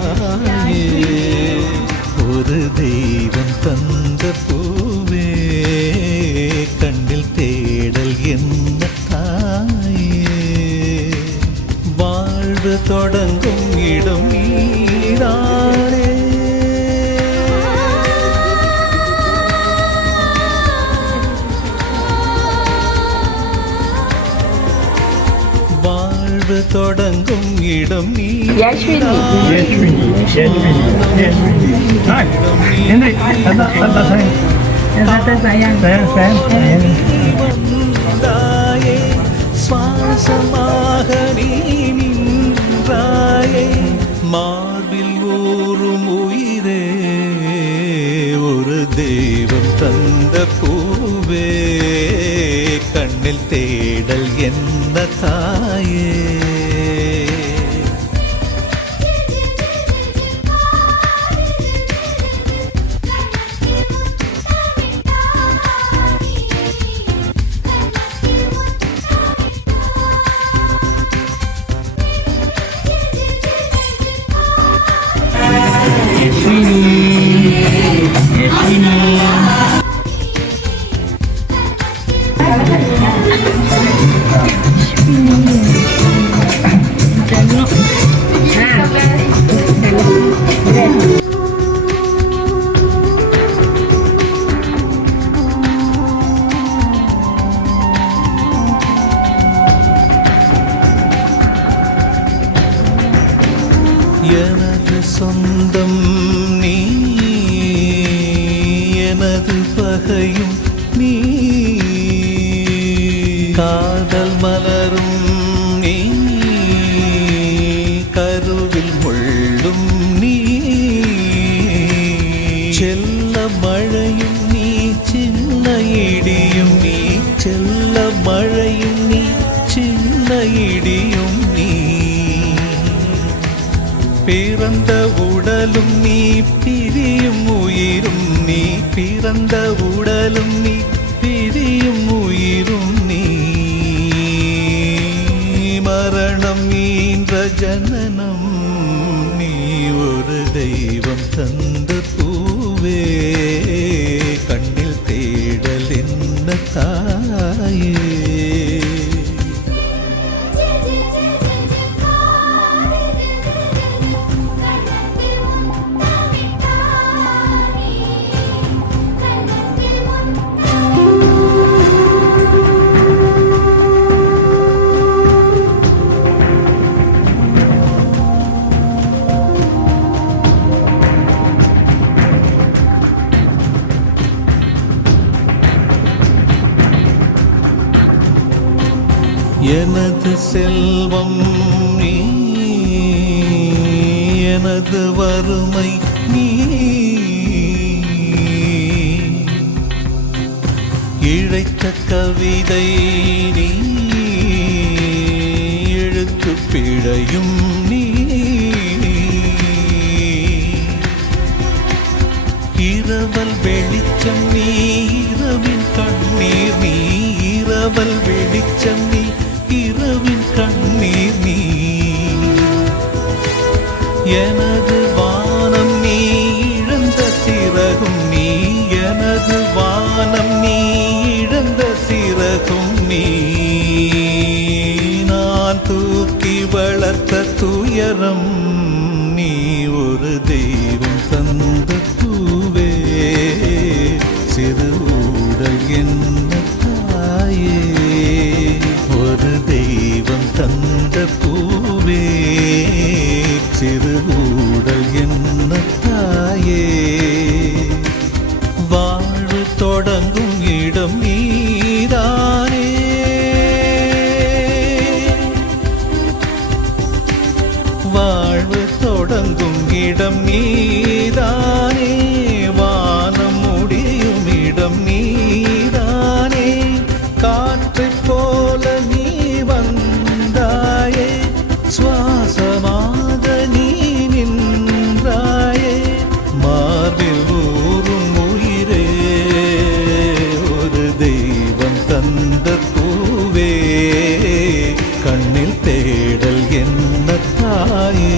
தாயே, ஒரு தெய்வம் தந்த பூவே, கண்ணில் தேடல் என்ன தாயே, வாழ்வு தொடங்கும் இடம் நீதானே. வாழ்வு தொடங்கும் இடம் நீதாயே, சுவாசமாக நீ நின்றாயே, மார்பில் ஊறும் உயிரே, ஒரு தெய்வம் தந்த பூவே, கண்ணில் தேடல் என்ன தாயே. எனது சொந்தம் நீ, எனது பகையும் நீ, காதல் மலரும் நீ, கருவில் முள்ளும் நீ, செல்ல மழையும் நீ, சின்ன இடியும் நீ, செல்ல மழையும் நீ, சின்ன இடியும் நீ, பிறந்த உடலும் நீ, பிரியும் உயிரும் நீ, பிறந்த உடலும் நீ, பிரியும் உயிரும் நீ, மரணம் ஈன்ற ஜனனம் நீ, ஒரு தெய்வம் தந்த பூவே, கண்ணில் தேடல் என்ன தாயே. எனது செல்வம் நீ, எனது வறுமை நீ, இழைத்த கவிதை நீ, எழுத்து பிழையும் நீ, இரவல் வெளிச்சம் நீ, இரவின் கண்ணீர் நீ, இரவல் வெளிச்சம் நீ, இரவின் கண்ணீர் நீ, எனது வானம் நீ, இழந்த சிறகும் நீ, எனது வானம் நீ, இழந்த சிறகும் நீ, நான் தூக்கி வளர்த்த துயரம் நீ, ஒரு தெய்வம் தந்த பூவே, சிறு ஊடல் என்ன தாயே, ஒரு தெய்வம் தந்த பூவே, சிறு ஊடல் என்ன தாயே, வாழ்வு தொடங்கும் இடம் நீதானே, வாழ்வு தொடங்கும் இடம் நீதானே, வானம் முடியும் இடம் நீதானே, காற்றைப் போல நீ வந்தாயே, சுவாசமாக நீ நின்றாயே, மார்பில் ஊறும் உயிரே, ஒரு தெய்வம் தந்த பூவே, கண்ணில் தேடல் என்ன தாயே.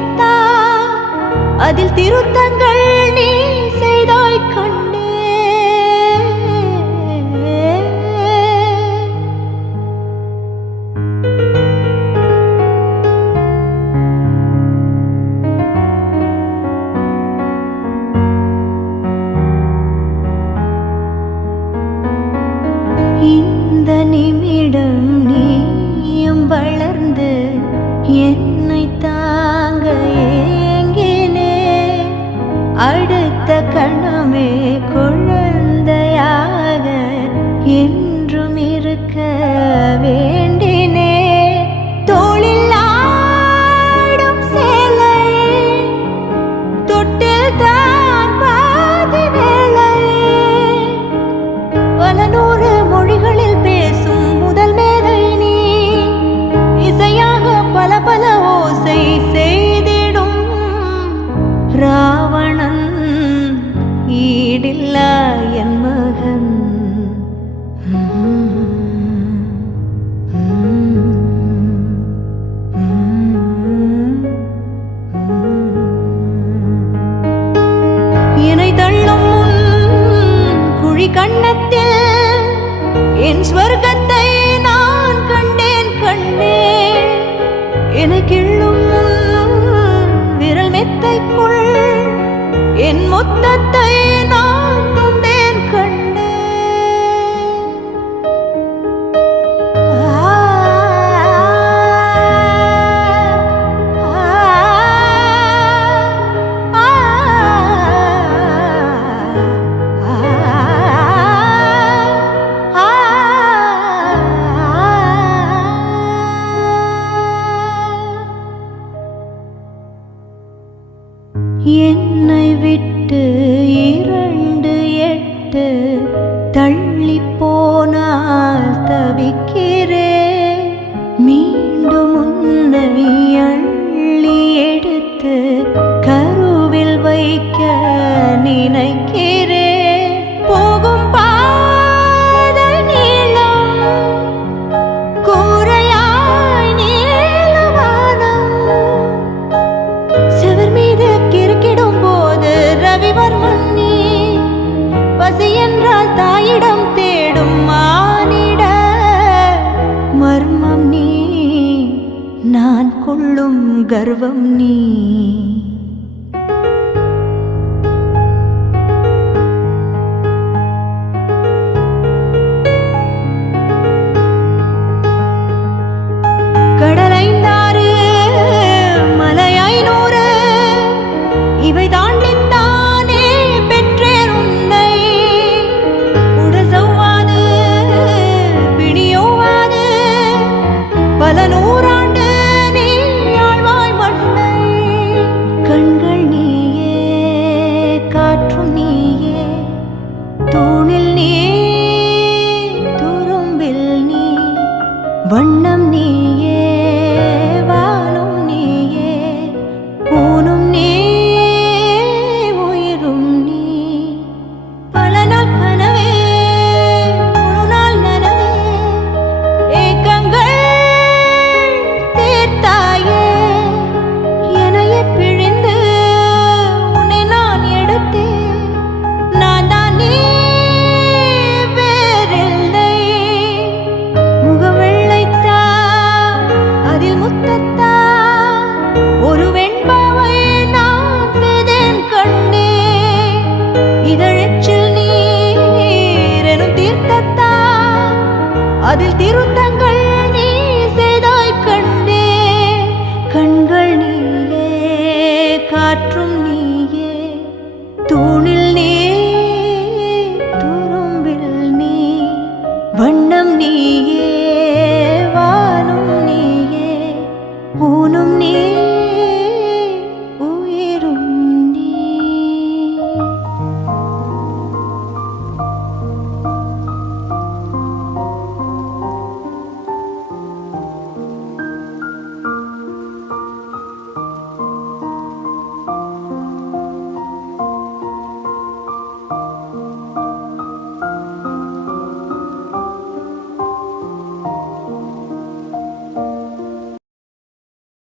முத்தத்தால் அதில் திருத்தங்கள் நீ செய்தாய் கண்டே. இந்த நிமிடம் நீயும் வளர்ந்து என்னை தாங்க ஏங்கினே. அடுத்த கணமே குழந்தையாக என்றும் இருக்க வேண்டினே. தோளில் ஆடும் சேலை தொட்டில் தான் பாதி வேலை. பல நூறு மொழிகளில் பேசும் முதல் மேதை நீ. இசையாக பல பல ஓசை செய்திடும் ராவணன் ஈடில்லா என் மகன். என்னை தள்ளும் குழி கண்ணத்தில் என் ஸ்வர்க்கத்தை நான் கண்டேன் கண்டேன். எனக்கிள்ளும் விரல் மெத்தைக்குள் என் மொத்தத்தை நான் தந்தேன் கண்டேன். என்னை விட்டு 2 தள்ளி போனால் தவிக்கிறேன். மீண்டும் உன்னை அள்ளி எடுத்து கருவில் வைக்க நினைக்கிறேன். போகும் பாதை நீளம் கூரையாய் நீளவானம். செவர் மீது கிறுக்கிடும் போது ரவிவர்மன் நீ. பசி என்றால் தாயிடம் தேடும் மானிட மர்மம் நீ. நான் கொள்ளும் கர்வம் நீ. கடல் 5 மலை 500 இவை தாண்டித்தானே பெற்றேன் உன்னை. உடல் சவ்வாது பிணியோவாது பல நூறாண்டு நீ ஆழ்வாய் மண்ணை. கண்கள் நீயே காற்றும் நீயே தூணில் நீ துரும்பில் நீ. வண்ணம் நீயே வானும் நீயே ஊனும் நீ உயிரும் நீ. பல நாள் கனவே ஒரு நாள் நனவே ஏக்கங்கள் தீர்த்தாயே. என்னையே பிழிந்து உன்னை நான் எடுத்தேன். நான் தான் நீ வேறில்லை. முகம் வெள்ளைத்தா அதில் முத்தத்தா ஒரு வெண்பாவை நான் செய்தேன் கண்டே. இதழச்சில் நீர் எனும் தீர்த்தத்தா அதில் திருத்தங்கள் நீ செய்தாய் கண்டே. கண்கள் நீயே காற்றும் நீயே தூணி